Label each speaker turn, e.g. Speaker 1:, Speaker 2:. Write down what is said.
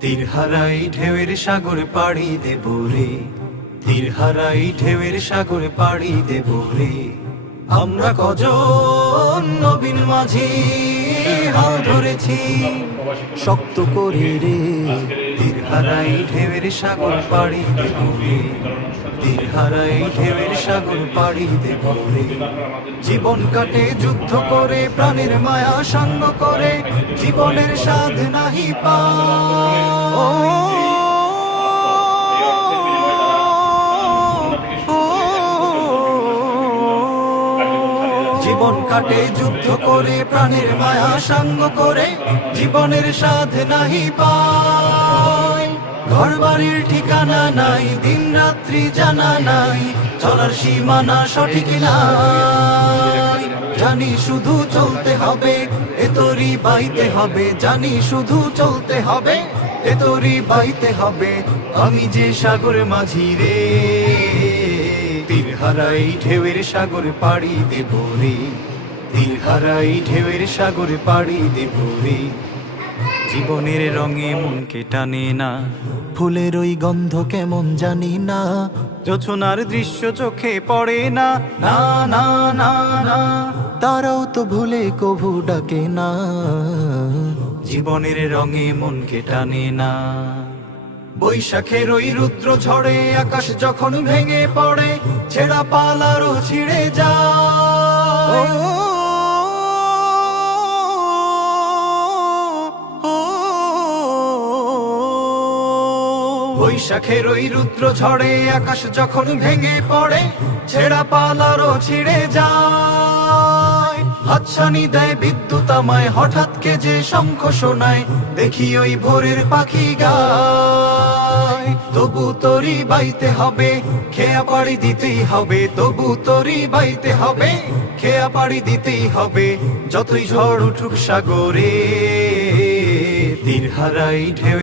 Speaker 1: তীর হারাই ঢেউয়ের সাগর পাড়ি দেব রে। তীর হারাই ঢেউয়ের সাগর পাড়ি দেব রে। আমরা কজন নবীন মাঝি হাল ধরেছি, শক্ত করে রে তীর হারাই ঢেউয়ের সাগর পাড়ি দেব রে তীর হারাই ঢেউয়ের সাগর পাড়ি দেব রে জীবন কাটে, যুদ্ধ করে, প্রাণের মায়া সাঙ্গ করে, জীবনের সাধ নাহি পা জীবন কাটে, যুদ্ধ করে, প্রাণের মায়া সাঙ্গ করে, জীবনের স্বাদ নাহি পায়। ঘর বাড়ির ঠিকানা নাই দিন রাত্রি জানা নাই, চলার সীমানা সঠিক নাই। জানি শুধু চলতে হবে, এ তোরি বাইতে হবে, জানি শুধু চলতে হবে, এ তোরি বাইতে হবে, আমি যে সাগরে মাঝি রে। তীর হারাই ঢেউয়ের সাগর পাড়ি দেব রে। তীর হারাই ঢেউয়ের সাগর পাড়ি দেব রে। জীবনের রঙে মনকে টানে না, ফুলের ওই গন্ধ কেমন জানি না। যোছনার দৃশ্য চোখে পড়ে না না না না না। তারাও তো ভুলে কভু ডাকে না। জীবনের রঙে মনকে টানে না। বৈশাখের ওই রুদ্র ঝড়ে আকাশ যখন ভেঙে পড়ে, ছেঁড়া পালারও ছিঁড়ে যায়। বৈশাখের ওই রুদ্র ঝড়ে আকাশ যখন ভেঙে পড়ে, ছেঁড়া পালারও ছিঁড়ে যায়। হাতছানি দেয় বিদ্যুৎ আমায়, হঠাৎ কে যে শঙ্খ শোনায়, দেখি ওই ভোরের পাখি গায়। তবু তরি বাইতে হবে, খেয়া পাড়ি দিতেই হবে, তবু তরি বাইতে হবে, খেয়া পাড়ি দিতেই হবে, যতই ঝড় উঠুক সাগরে তীর হারাই ঢেউ।